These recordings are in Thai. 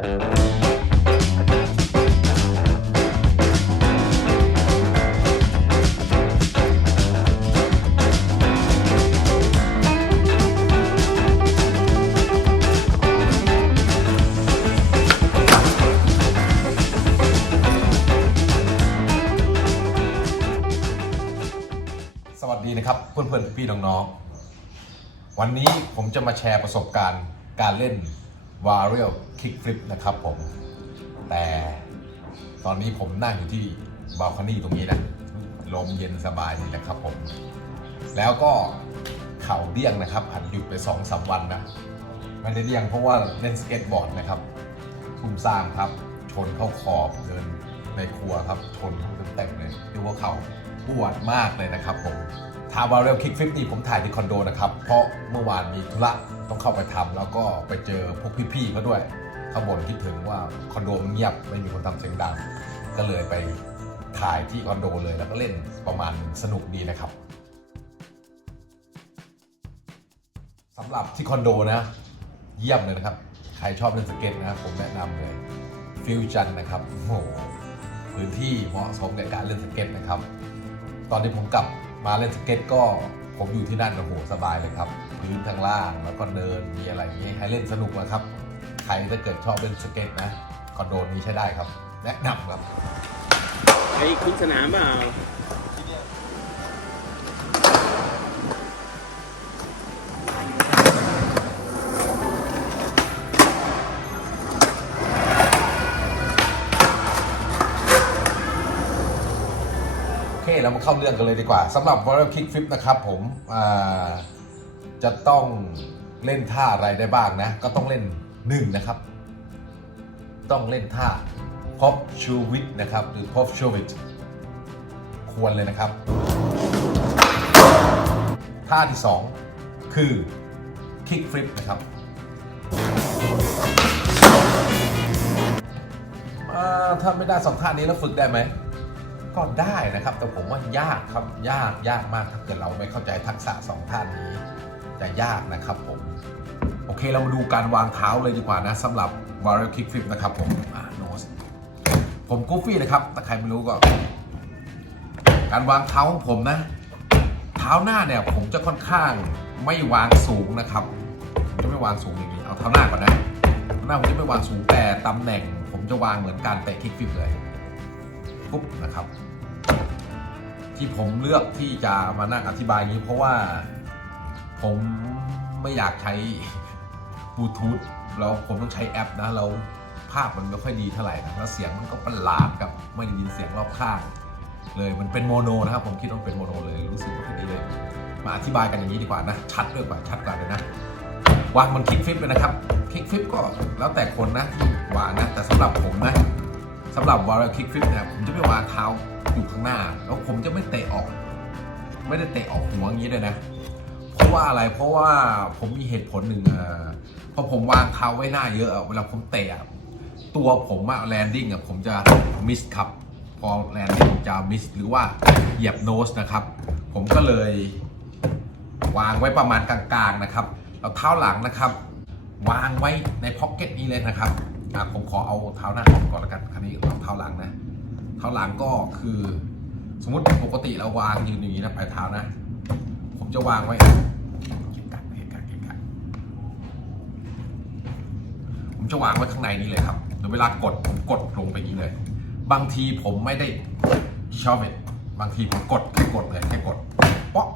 สวัสดีนะครับเพื่อนๆพี่ๆน้องๆ วันนี้ผมจะมาแชร์ประสบการณ์การเล่น v a r i a l Kick Flip นะครับผม แต่ตอนนี้ผมนั่งอยู่ที่บ a ลคอนี่ตรงนี้นะ ลมเย็นสบายดีนะครับผม แล้วก็เข่าเดี้ยงนะครับหัดหยุดไป2อสวันนะ ไม่ได้เดี้ยงเพราะว่าเล่นสเก็ตบอร์ดนะครับทุ่มสร้างครับ ชนเข้าขอบเดินในครัวครับ ชนเข้าเต็มๆเลยดูว่าเขาปวดมากเลยนะครับผม ทาบาเรลคิกฟิปนี่ผมถ่ายที่คอนโดนะครับ เพราะเมื่อวานมีธุระต้องเข้าไปทำแล้วก็ไปเจอพวกพี่ๆเขาด้วยเขาบ่นคิดถึงว่าคอนโดมันเงียบไม่มีคนทำเสียงดัง ก็เลยไปถ่ายที่คอนโดเลยแล้วก็เล่นประมาณสนุกดีนะครับสำหรับที่คอนโดนะ เยี่ยมเลยนะครับ ใครชอบเล่นสเก็ตนะครับผมแนะนำเลยฟิวจันนะครับโอ้โหพื้นที่เหมาะสมกับการเล่นสเก็ตนะครับ ตอนที่ผมกลับ มาเล่นสเก็ตก็ผมอยู่ที่นั่นโอ้โหสบายเลยครับ พื้นทางล่างแล้วก็เนินมีอะไรอย่างนี้ให้เล่นสนุกนะครับ ใครถ้าเกิดชอบเล่นสเก็ตนะคอนโดนี้ใช้ได้ครับ แนะนำครับ ไอ้คุ้นสนามเปล่า เข้าเรื่องกันเลยดีกว่าสำหรับ v a r i a l Kick Flip นะครับผมจะต้องเล่นท่าอะไรได้บ้างนะ ก็ต้องเล่นหนึ่งนะครับ ต้องเล่นท่า Pop Show With นะครับ หรือ Pop Show With ควรเลยนะครับ ท่าที่ 2 คือ Kick Flip นะครับถ้าไม่ได้สองท่านี้แล้วฝึกได้ไหม ก็ได้นะครับ แต่ผมว่ายากครับยากยากมากถ้าเกิดเราไม่เข้าใจทักษะสองท่านนี้ จะยากนะครับผมโอเคเรามาดูการวางเท้าเลยดีกว่านะสำหรับ v a r i a l Kick Flip นะครับผมอ่าโนสผมกูฟี่นะครับถ้าใครไม่รู้ก็ การวางเท้าของผมนะ เท้าหน้าเนี่ยผมจะค่อนข้างไม่วางสูงนะครับจะไม่วางสูงอย่างนี้เอาเท้าหน้าก่อนนะหน้าผมจะไม่วางสูงแต่ตำแหน่ง ผมจะวางเหมือนการเตะคิกฟิปเลย ปุ๊บนะครับ ที่ผมเลือกที่จะมานั่งอธิบายนี้เพราะว่าผมไม่อยากใช้บลูทูธแล้วผมต้องใช้แอปนะแล้วภาพมันไม่ค่อยดีเท่าไหร่นะแล้วเสียงมันก็ประหลาดกับไม่ได้ยินเสียงรอบข้างเลยมันเป็นโมโนนะครับ ผมคิดว่าเป็นโมโนเลยรู้สึกไม่ค่อยดีเลย มาอธิบายกันอย่างนี้ดีกว่านะ ชัดด้วยกว่าชัดกว่าเลยนะวางบนคลิกฟลิปเลยนะครับ คลิกฟลิปก็แล้วแต่คนนะที่วางนะแต่สำหรับผมนะำหรับวอลคิกฟิปเนี่ยผมจะไม่วางเท้าอยู่ข้างหน้า แล้วผมจะไม่เตะออก ไม่ได้เตะออกหัวอย่างนี้เลยนะ เพราะว่าอะไรเพราะว่าผมมีเหตุผลหนึ่งอ่าพอผมวางเท้าไว้หน้าเยอะเวลาผมเตะอะตัวผมอะแลนดิ้งอะผมจะมิสครับ พอแลนดิ้งจะมิสหรือว่าเหยียบโนสนะครับ ผมก็เลยวางไว้ประมาณกลางๆนะครับ แล้วเท้าหลังนะครับ วางไว้ในพ็อกเก็ตนี้เลยนะครับ อะผมขอเอาเท้าหน้าออกก่อนล้วกันคราวนี้เอาเท้าหลังนะเท้าหลังก็คือ สมมติปกติเราวางยืนอย่างนี้นะปลายเท้านะ ผมจะวางไว้เก็บกันเก็บกันเก็บกันผมจะวางไว้ข้างในนี้เลยครับเดี๋ยวเวลากดผมกดลงไปอย่างนี้เลย บางทีผมไม่ได้ชอบเบางทีผมกดแค่กดเลยแค่กดเพราะ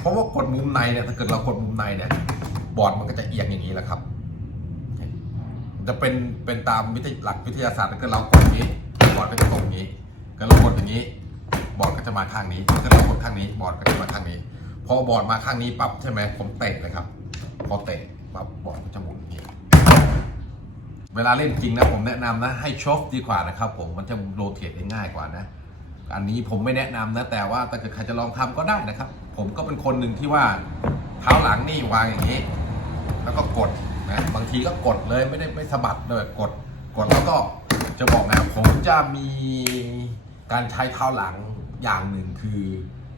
เพราะว่ากดมุมในเนี่ยถ้าเกิดเรากดมุมในเนี่ยบอร์ดมันก็จะเอียงอย่างนี้แหละครับ จะเป็นเป็นตามวิทยหลักวิทยาศาสตร์กิดเรากดอย่างนี้บอร์ดก็จะตรงอย่างนี้ก็เรากดอย่างนี้ บอร์ดก็จะมาข้างนี้กิดเรากดข้างนี้ บอร์ดก็จะมาข้างนี้ พอบอร์ดมาข้างนี้ปั๊บใช่ไหมผมเตะเลยครับ พอเตะปั๊บบอร์ดก็จะหมุนอย่างนี้เวลาเล่นจริงนะผมแนะนำนะให้ชกดีกว่านะครับผมมันจะโรเตทได้ง่ายกว่านะ อันนี้ผมไม่แนะนำนะแต่ว่าถ้าเกิดใครจะลองทำก็ได้นะครับ ผมก็เป็นคนหนึ่งที่ว่าเท้าหลังนี่วางอย่างนี้ แล้วก็กด นะบางทีก็กดเลยไม่ได้ไม่สะบัดเลยกดกดแล้วก็จะบอกนะผมจะมีการใช้เท้าหลังอย่างหนึ่งคือ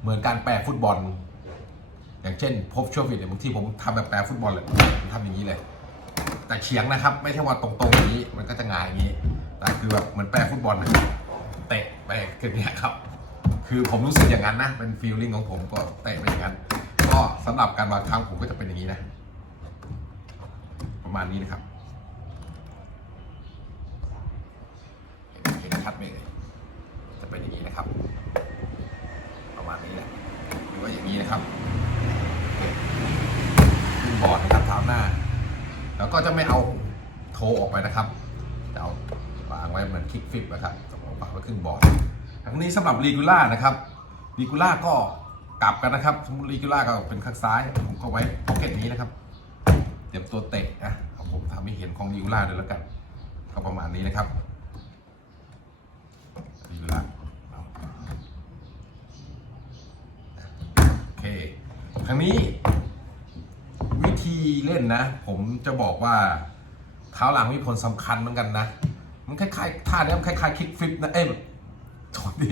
เหมือนการแปลฟุตบอล อย่างเช่นพบช่วงฟิตเนี่ยบางทีผมทำแบบแปลฟุตบอลเลยผมทำอย่างนี้เลย แต่เฉียงนะครับ ไม่ใช่ว่าตรงๆอย่างนี้มันก็จะงายอย่างนี้แต่คือแบบเหมือนแปลฟุตบอลนะเตะไปคือเนี้ยครับ คือผมรู้สึกอย่างนั้นนะเป็นฟีลลิ่งของผมก็เตะไปอย่างนั้นก็สำหรับการวางครั้งผมก็จะเป็นอย่างนี้นะ ประมาณนี้นะครับ เห็นชัดไหมเลยจะเป็นอย่างนี้นะครับ ประมาณนี้แหละหรือว่าอย่างนี้นะครับขึ้นบอร์ดนะครับเท้าหน้า แล้วก็จะไม่เอาโทออกไปนะครับจะเอาวางไว้เหมือนคลิกฟิปนะครับสมมติวางไว้ขึ้นบอร์ดทั้งนี้สำหรับรีกูล่านะครับรีกูล่าก็กลับกันนะครับสมมติรีกูล่าก็เป็นข้างซ้ายผมก็ไว้พ็อกเก็ตนี้นะครับ เตรียมตัวเตะนะผมทำให้เห็นของรีกูล่าด้วยแล้วกัน ก็ประมาณนี้นะครับรีกูล่าโอเคครั้งนี้วิธีเล่นนะ ผมจะบอกว่าเท้าหลังมีผลสำคัญเหมือนกันนะ มันคล้ายๆท่านี้มันคล้ายๆคลิกฟลิปนะ เอ้ยโทษดิ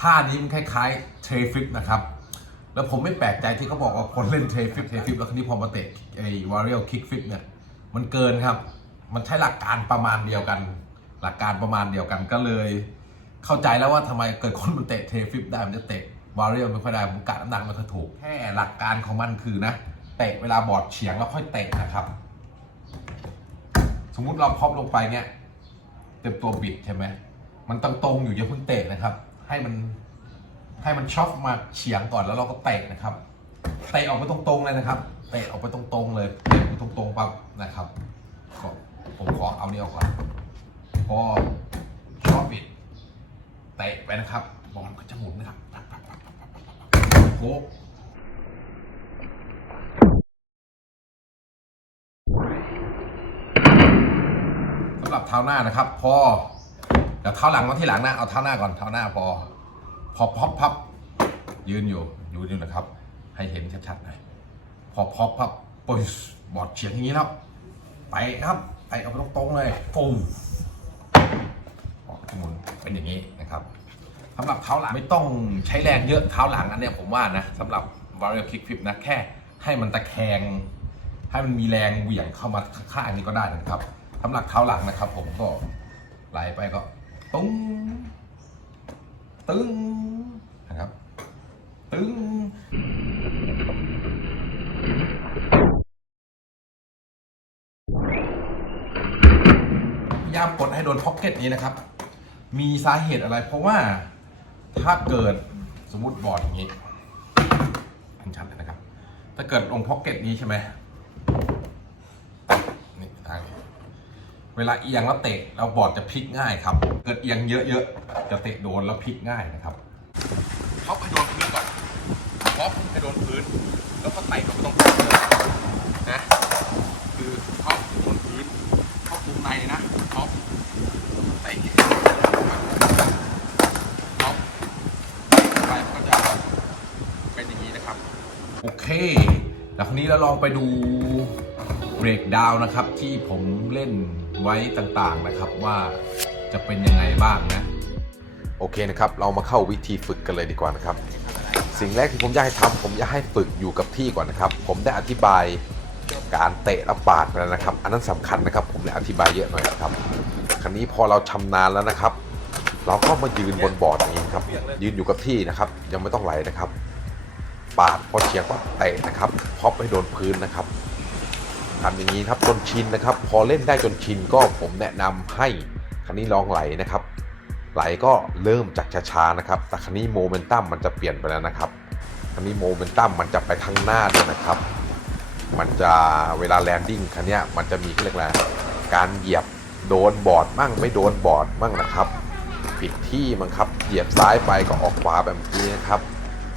ท่านี้มันคล้ายๆเทรฟลิปนะครับ แล้วผมไม่แปลกใจที่เขาบอกว่าคนเล่นเทฟิปเทฟิปแล้วคราวนี้พอมาเตะไอ้วาริโอคิกฟิปเนี่ยมันเกินครับ มันใช้หลักการประมาณเดียวกัน หลักการประมาณเดียวกันก็เลย เข้าใจแล้วว่าทำไมเกิดคนมันเตะเทฟิปได้มันจะเตะวาริโอไม่ค่อยได้ผมกะน้ำหนักม่ค่อยถูกแค่หลักการของมันคือนะเตะเวลาบอดเฉียงแล้วค่อยเตะนะครับ สมมุติเราพอปลงไปเนี่ยเต็มตัวบิดใช่ไหมมันตรงตรงอยู่อย่าเพิ่งเตะนะครับ ให้มัน ให้มันช็อปมาเฉียงก่อนแล้วเราก็เตะนะครับเตะออกไปตรงๆเลยนะครับเตะออกไปตรงๆเลยเตะไปตรงๆปั๊บนะครับก็ผมขอเอานี่ออกก่อนพอช็อปบิดเตะไปนะครับบอลก็จะหมุนนะครับโค้สำหรับเท้าหน้านะครับ พอเดี๋ยวเท้าหลังมาที่หลังนะเอาเท้าหน้าก่อนเท้าหน้าพอ พอพับพับยืนอยู่ยืนอยู่นะครับ ให้เห็นชัดๆหน่อยพอพับพับปุ๊บบอดเฉียงอย่างนี้แล้วไปครับไปเอาตรงๆเลยฟูมบอดหมุนเป็นอย่างนี้นะครับสำหรับเท้าหลังไม่ต้องใช้แรงเยอะเท้าหลังอันเนี้ยผมว่านะสำหรับ varial kick flip นะแค่ให้มันตะแคง ให้มันมีแรงเหวี่ยงเข้ามาข้างนี้ก็ได้นะครับสำหรับเท้าหลังนะครับ ผมก็ไหลไปก็ ตุ้งตึ้ง ตึ้งยายามกดให้โดนพ็อกเก็ตนี้นะครับ มีสาเหตุอะไร เพราะว่าถ้าเกิดสมมติบอร์ดอย่างนี้อันชัดเลยนะครับ ถ้าเกิดลงพ็อกเก็ตนี้ใช่ไหมนี่ทางนี้เวลาเอียงแล้วเตะแล้วบอร์ดจะพลิกง่ายครับ เกิดเอียงเยอะๆจะเตะโดนแล้วพลิกง่ายนะครับท็อปให้โดนพื้นก่อนท็อปให้โดนพื้น แล้วก็ไต่ลงไปตรงกลางเลยนะคือท็อปโดนพื้นท็อปวงในนะท็อปไต่ท็อปไปก็จะเป็นอย่างนี้นะครับ โอเคแล้วคราวนี้เราลองไปดูเบรกดาวนะครับ ที่ผมเล่นไว้ต่างๆนะครับว่าจะเป็นยังไงบ้างนะ โอเคนะครับ เรามาเข้าวิธีฝึกกันเลยดีกว่านะครับ สิ่งแรกที่ผมอยากให้ทำผมอยากให้ฝึกอยู่กับที่ก่อนนะครับ ผมได้อธิบายการเตะและปาดไปแล้วนะครับ อันนั้นสำคัญนะครับ ผมเลยอธิบายเยอะหน่อยนะครับคราวนี้พอเราชำนาญแล้วนะครับ เราก็มายืนบนบอร์ดอย่างนี้ครับ ยืนอยู่กับที่นะครับ ยังไม่ต้องไหลนะครับ ปาดพอเฉียงก็เตะนะครับพอไปโดนพื้นนะครับทำอย่างนี้ครับจนชินนะครับ พอเล่นได้จนชินก็ผมแนะนำให้คันนี้ลองไหลนะครับ ไหลก็เริ่มจากช้าๆนะครับ แต่คันนี้โมเมนตัมมันจะเปลี่ยนไปแล้วนะครับคันนี้โมเมนตัมมันจะไปข้างหน้าด้วยนะครับ มันจะเวลาแลนดิ้งคันนี้มันจะมีเรียกอะไรการเหยียบโดนบอร์ดมั่งไม่โดนบอร์ดมั่งนะครับผิดที่มั้งครับเหยียบซ้ายไปก็ออกขวาแบบเมื่อกี้นะครับ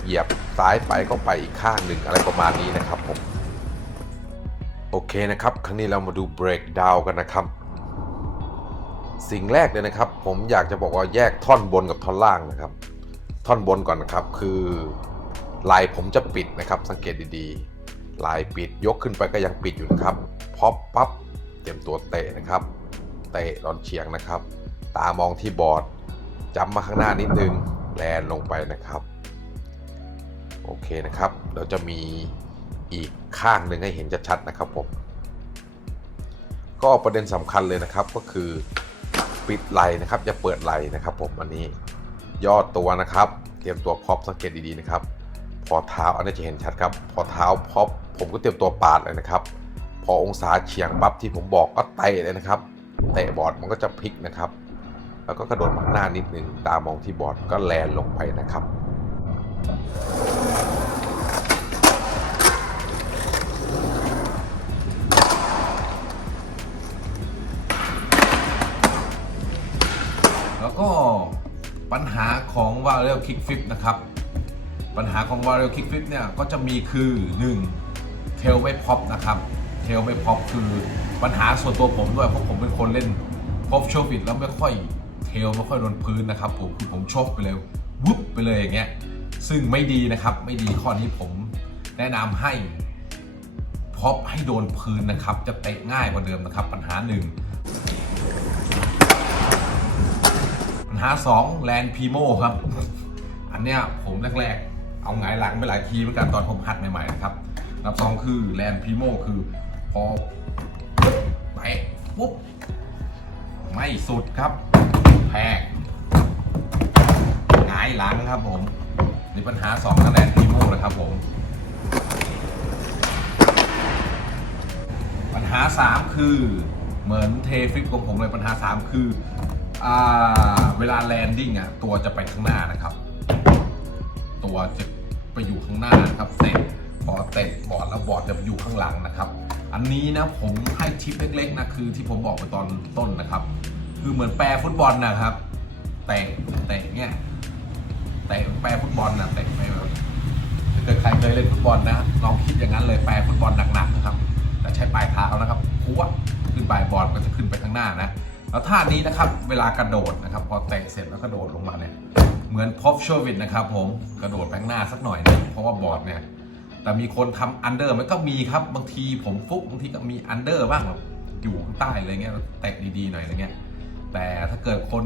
เหยียบซ้ายไปก็ไปอีกข้างหนึ่งอะไรประมาณนี้นะครับผมโอเคนะครับ ครั้งนี้เรามาดู break down กันนะครับ สิ่งแรกเลยนะครับ ผมอยากจะบอกว่าแยกท่อนบนกับท่อนล่างนะครับ ท่อนบนก่อนนะครับคือลายผมจะปิดนะครับ สังเกตดีๆ ลายปิดยกขึ้นไปก็ยังปิดอยู่นะครับพอปปั๊บเตรียมตัวเตะนะครับเตะตอนเฉียงนะครับ ตามองที่บอร์ดจำมาข้างหน้านิดนึงแลนลงไปนะครับโอเคนะครับเราจะมีอีกข้างหนึ่งให้เห็นชัดๆนะครับผมก็ประเด็นสำคัญเลยนะครับก็คือ ปิดไหลนะครับอย่าเปิดไหลนะครับผมอันนี้ย่อตัวนะครับ เตรียมตัวพร็อปสังเกตดีๆนะครับพอเท้าอันนี้จะเห็นชัดครับพอเท้าพร็อปผมก็เตรียมตัวปาดเลยนะครับ พอองศาเฉียงปั๊บที่ผมบอกก็เตะเลยนะครับเตะบอร์ดมันก็จะพลิกนะครับ แล้วก็กระโดดมาหน้านิดนึงตามองที่บอร์ดก็แลนลงไปนะครับ แล้วก็ปัญหาของ v a r i a l Kick Flip นะครับ ปัญหาของ v a r i a l Kick Flip เนี่ยก็จะมีคือ 1. เทลไม่พอปนะครับเทลไม่พอปคือปัญหาส่วนตัวผมด้วยเพราะผมเป็นคนเล่นพอปโชฟิตแล้วไม่ค่อยเทลไม่ค่อยโดนพื้นนะครับผมคือผมชกไปเลยวุบไปเลยอย่างเงี้ยซึ่งไม่ดีนะครับไม่ดีข้อนี้ผมแนะนำให้พอปให้โดนพื้นนะครับ จะเตะง่ายกว่าเดิมนะครับ ปัญหาหนึ่ง ปัญหา2แลนพีโมครับ อันเนี้ยผมแรกๆ เอาหงหลังไปหลายทีเหมือนกันตอนผมหัดใหม่ๆนะครับอับสองคือแลนพีโมคือพอไปปุ๊บ ไม่สุดครับแพงหงายหลังครับผมนี่ปัญหา2คะแนนพีโมนะครับผม ปัญหา 3 คือเหมือนเทฟิกของผมเลยปัญหา 3 คือ เวลาแลนดิ้งอะตัวจะไปข้างหน้านะครับ ตัวจะไปอยู่ข้างหน้านะครับเตะพอเตะบอร์ดแล้วบอร์ดจะไปอยู่ข้างหลังนะครับ อันนี้นะผมให้ทิปเล็กๆนะคือที่ผมบอกไปตอนต้นนะครับ คือเหมือนแปรฟุตบอลนะครับเตะเตะเนี่ยเตะแปรฟุตบอลนะเตะไปถ้าเกิดใครเคยเล่นฟุตบอลนะลองคิดอย่างนั้นเลยแปลฟุตบอลหนักๆนะครับ แต่ใช้ปลายเท้านะครับพัวขึ้นไปบอลก็จะขึ้นไปข้างหน้านะ แล้วท่านี้นะครับเวลากระโดดนะครับพอเตะเสร็จแล้วกระโดดลงมาเนี่ยเหมือนพอฟโชวิดนะครับผมกระโดดไปข้างหน้าสักหน่อยนึงเพราะว่าบอร์ดเนี่ยแต่มีคนทำอันเดอร์มันก็มีครับบางทีผมฟุกบางทีก็มีอันเดอร์บ้างแบบอยู่ข้างใต้อะไรเงี้ยเตะดีๆหน่อยอะไรเงี้ยแต่ถ้าเกิดคน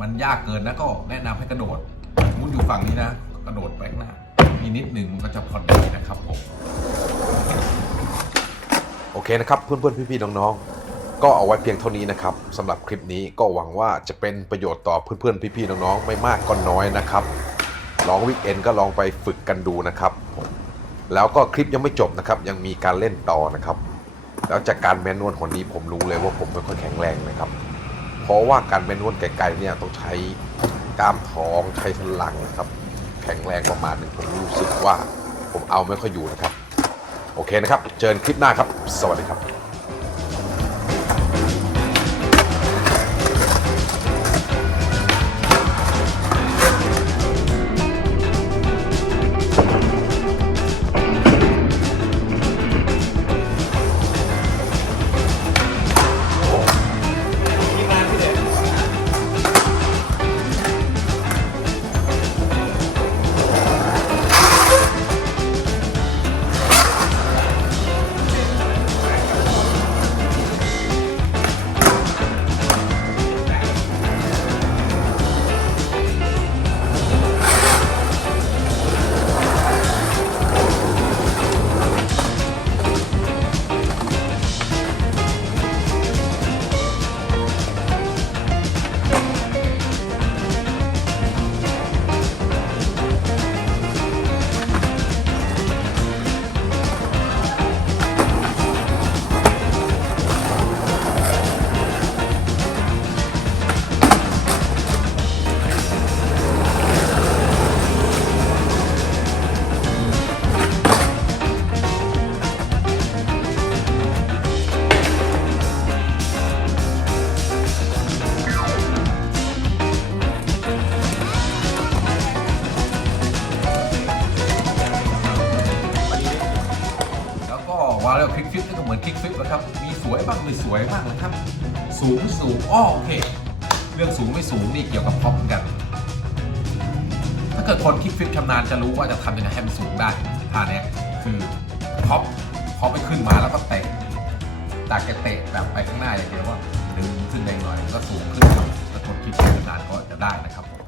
มันยากเกินนะก็แนะนำให้กระโดดมุดอยู่ฝั่งนี้นะกระโดดไปข้างหน้ามีนิดหนึ่งมันก็จะพอดีนะครับผมโอเคนะครับเพื่อนๆพี่ๆน้องๆ ก็เอาไว้เพียงเท่านี้นะครับสำหรับคลิปนี้ก็หวังว่าจะเป็นประโยชน์ต่อเพื่อนๆพี่ๆน้องๆไม่มากก็น้อยนะครับลองวิกเอนก็ลองไปฝึกกันดูนะครับแล้วก็คลิปยังไม่จบนะครับ ยังมีการเล่นต่อนะครับ แล้วจากการแมนนวลคนนี้ผมรู้เลยว่าผมไม่ค่อยแข็งแรงนะครับ เพราะว่าการแมนนวลไกลๆเนี่ยต้องใช้กล้ามท้องใช้สันหลังนะครับ แข็งแรงประมาณหนึ่งผมรู้สึกว่าผมเอาไม่ค่อยอยู่นะครับ โอเคนะครับ เจอกันคลิปหน้าครับ สวัสดีครับ เรลคลิกฟิปนี่ก็เหมือนคลิกฟิปนะครับ มีสวยบ้างไม่สวยบ้างนะครับ สูงสูงอ้อโอเค เรื่องสูงไม่สูงนี่เกี่ยวกับพ็อปเหมือนกัน ถ้าเกิดคนคลิกฟิปชำนาญจะรู้ว่าจะทำยังไงให้มันสูงได้ท่าเนี้ยคือพ็อปพ็อปไปขึ้นมาแล้วก็เตะจากจะเตะแบบไปข้างหน้าอย่างเดียวว่าดึงขึ้นแรงหน่อยก็สูงขึ้นครับถ้าคนคลิกฟิปชำนาญก็จะได้นะครับผม